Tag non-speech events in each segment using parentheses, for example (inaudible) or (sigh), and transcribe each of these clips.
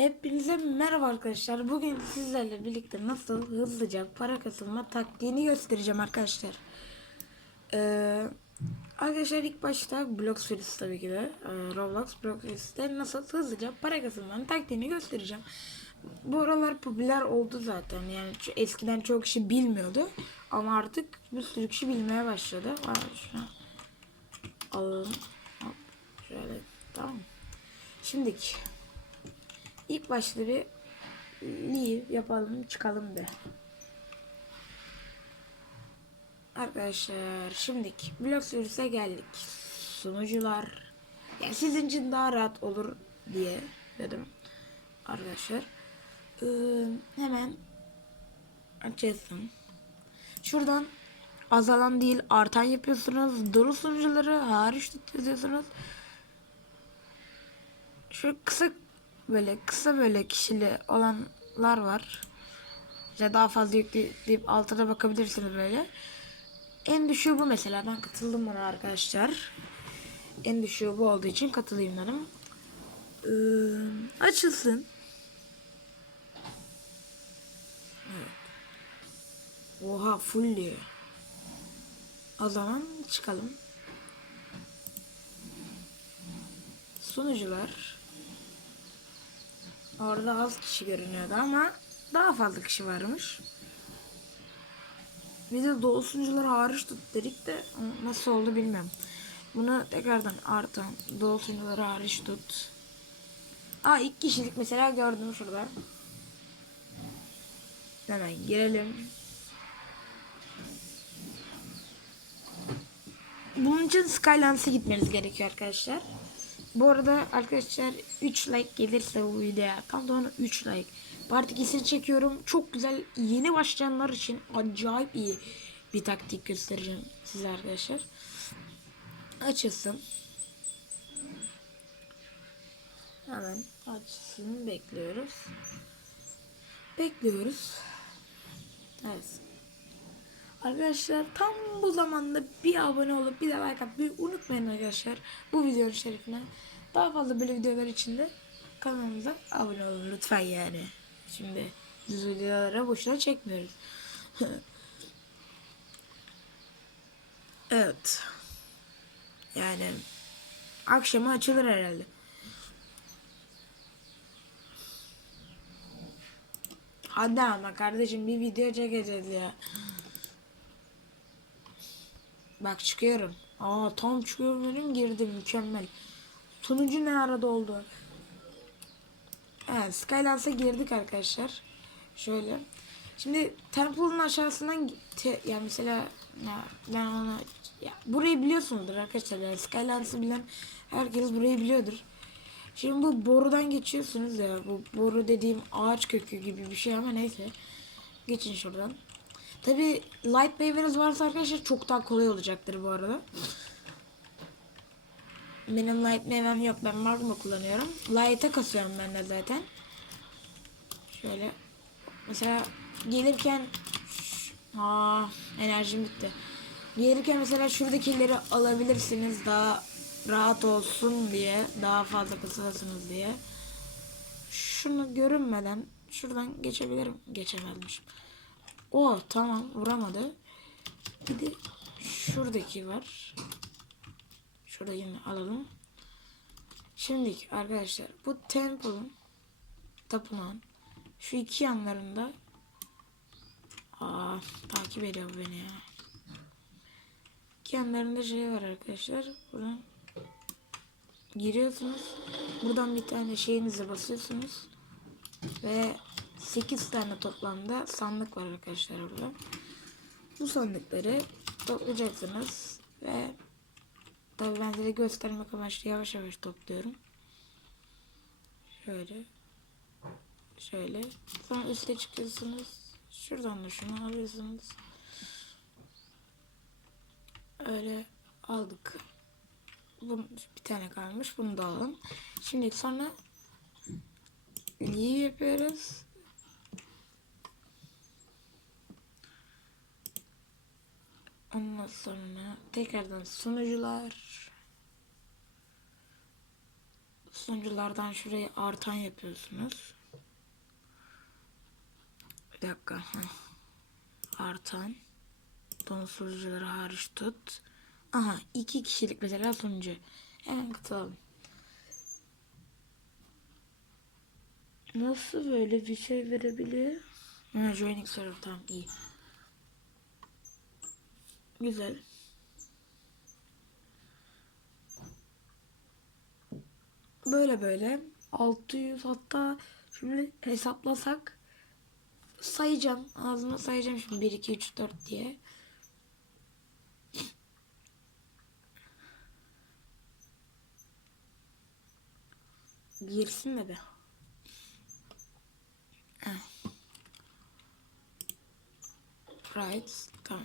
Hepinize merhaba arkadaşlar. Bugün sizlerle birlikte nasıl hızlıca para kazanma taktiğini göstereceğim arkadaşlar. Ee, arkadaşlar ilk başta Blox Series tabii ki de e, Roblox Blox Series'te nasıl hızlıca para kazanmanın taktiğini göstereceğim. Bu aralar popüler oldu zaten. Yani eskiden çok kişi bilmiyordu. Ama artık bir sürü kişi bilmeye başladı. Aa, şunu alalım. Hop, şöyle tamam. Şimdiki İlk başta bir leave yapalım çıkalım bir. Arkadaşlar şimdiki blok sürüse geldik. Sunucular. Yani sizin için daha rahat olur diye dedim. Arkadaşlar. Ee, hemen açıyorsun. Şuradan azalan değil artan yapıyorsunuz. Dolu sunucuları hariç tutuyorsunuz. Şu kısa böyle kısa böyle kişili olanlar var. İşte daha fazla yükleyip altına bakabilirsiniz böyle. En düşüğü bu mesela. Ben katıldım buna arkadaşlar. En düşüğü bu olduğu için katılayım dedim. Ee, açılsın. Evet. Oha full diyor. O zaman çıkalım. Sunucular. Orada az kişi görünüyordu ama daha fazla kişi varmış. Bir de dolu sunucuları hariç tut dedik de nasıl oldu bilmiyorum. Bunu tekrardan artan dolu sunucuları hariç tut. Aa ilk kişilik mesela gördüm şurada. Hemen girelim. Bunun için Skylands'a gitmeniz gerekiyor arkadaşlar. Bu arada arkadaşlar 3 like gelirse bu videoya tam da ona 3 like. Part 2'sini çekiyorum. Çok güzel yeni başlayanlar için acayip iyi bir taktik göstereceğim size arkadaşlar. Açılsın. Hemen açsın bekliyoruz. Bekliyoruz. Evet. Arkadaşlar tam bu zamanda bir abone olup bir de like atmayı unutmayın arkadaşlar. Bu videonun şerifine. Daha fazla böyle videolar için de kanalımıza abone olun lütfen yani. Şimdi biz videolara boşuna çekmiyoruz. (laughs) evet. Yani akşama açılır herhalde. Hadi ama kardeşim bir video çekeceğiz ya. Bak çıkıyorum. Aa tam çıkıyorum dedim girdim mükemmel. Sunucu ne arada oldu? Evet Skylands'a girdik arkadaşlar. Şöyle. Şimdi Temple'ın aşağısından te, yani mesela ya ben ona ya burayı biliyorsunuzdur arkadaşlar. Yani Skylands'ı bilen herkes burayı biliyordur. Şimdi bu borudan geçiyorsunuz ya. Bu boru dediğim ağaç kökü gibi bir şey ama neyse. Geçin şuradan. Tabi light wave'iniz varsa arkadaşlar çok daha kolay olacaktır bu arada. Benim light wave'm yok. Ben Magma kullanıyorum. Light'a kasıyorum ben de zaten. Şöyle. Mesela gelirken Aa, enerjim bitti. Gelirken mesela şuradakileri alabilirsiniz daha rahat olsun diye. Daha fazla kasılasınız diye. Şunu görünmeden şuradan geçebilirim. Geçemezmişim. O tamam vuramadı. Bir de şuradaki var. Şurada yine alalım. Şimdiki arkadaşlar bu temple'ın tapınağın şu iki yanlarında Aa, takip ediyor beni ya. İki yanlarında şey var arkadaşlar. Buradan giriyorsunuz. Buradan bir tane şeyinize basıyorsunuz. Ve 8 tane toplamda sandık var arkadaşlar burada. Bu sandıkları toplayacaksınız ve tabi ben size göstermek amaçlı yavaş yavaş topluyorum. Şöyle. Şöyle. Sonra üste çıkıyorsunuz. Şuradan da şunu alıyorsunuz. Öyle aldık. Bunun bir tane kalmış. Bunu da alalım. Şimdi sonra iyi yapıyoruz. Ondan sonra tekrardan sunucular Sunuculardan şurayı artan yapıyorsunuz. Bir dakika. Artan. Don sunucuları hariç tut. Aha iki kişilik mesela sunucu. Hemen katılalım. Nasıl böyle bir şey verebiliyor? Ha, joining server tamam iyi. Güzel. Böyle böyle 600 hatta şimdi hesaplasak sayacağım. Ağzıma sayacağım şimdi 1 2 3 4 diye. Girsin de be. Heh. Right. Tamam.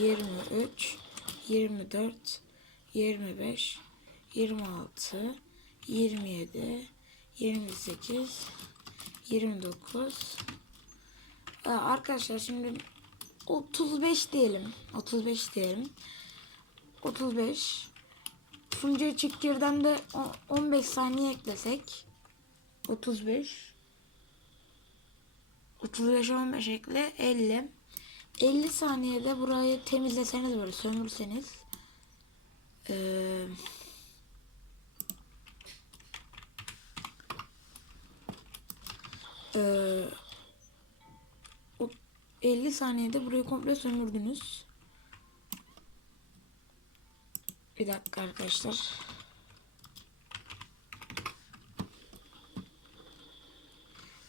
23 24 25 26 27 28 29 Aa, Arkadaşlar şimdi 35 diyelim. 35 diyelim. 35 Sunucuya çık girden de o- 15 saniye eklesek 35 35 15 ekle 50 50 saniyede burayı temizleseniz böyle sömürseniz eee, o 50 saniyede burayı komple sömürdünüz. Bir dakika arkadaşlar.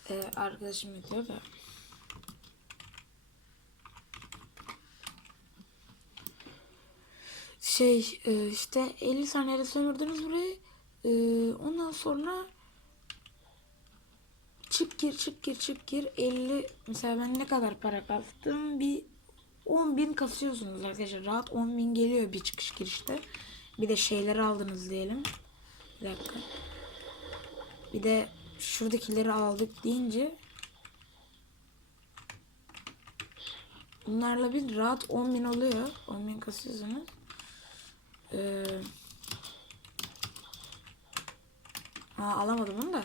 Ee, arkadaşım yapıyor da. Şey e, işte 50 saniyede sömürdünüz burayı. E, ondan sonra çık gir çık gir çık gir. 50 mesela ben ne kadar para kastım? Bir 10 bin kasıyorsunuz arkadaşlar. Rahat 10 bin geliyor bir çıkış girişte. Bir de şeyleri aldınız diyelim. Bir dakika. Bir de şuradakileri aldık deyince bunlarla bir rahat 10 bin oluyor. 10 bin kasıyorsunuz ee, ha, alamadım onu da.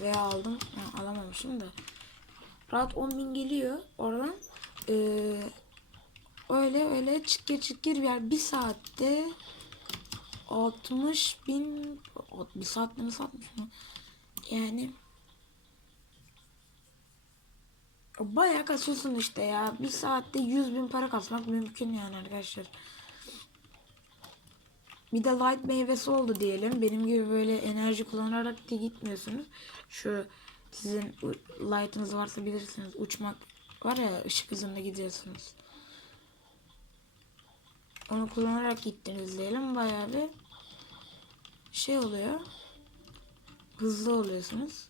Veya aldım. Ha, alamamışım da. Rahat 10 bin geliyor oradan. Ee, öyle öyle çıkır çıkır bir yer. Bir saatte 60 bin bir saatte nasıl 60 mı? Yani bayağı kasıyorsun işte ya. Bir saatte 100 bin para kasmak mümkün yani arkadaşlar bir de light meyvesi oldu diyelim. Benim gibi böyle enerji kullanarak da gitmiyorsunuz. Şu sizin light'ınız varsa bilirsiniz. Uçmak var ya ışık hızında gidiyorsunuz. Onu kullanarak gittiniz diyelim. Bayağı bir şey oluyor. Hızlı oluyorsunuz.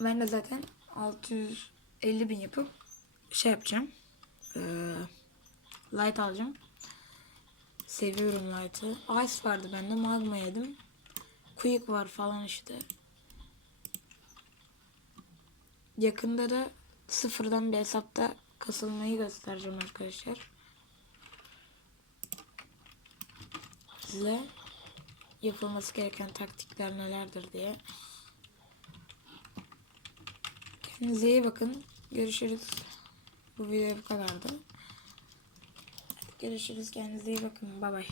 Ben de zaten 650 bin yapıp şey yapacağım. Ee, light alacağım. Seviyorum Light'ı. Ice vardı bende. Magma yedim. Quick var falan işte. Yakında da sıfırdan bir hesapta kasılmayı göstereceğim arkadaşlar. Size yapılması gereken taktikler nelerdir diye. Kendinize iyi bakın. Görüşürüz. Bu video bu kadardı. Görüşürüz. Kendinize iyi bakın. Bay bay.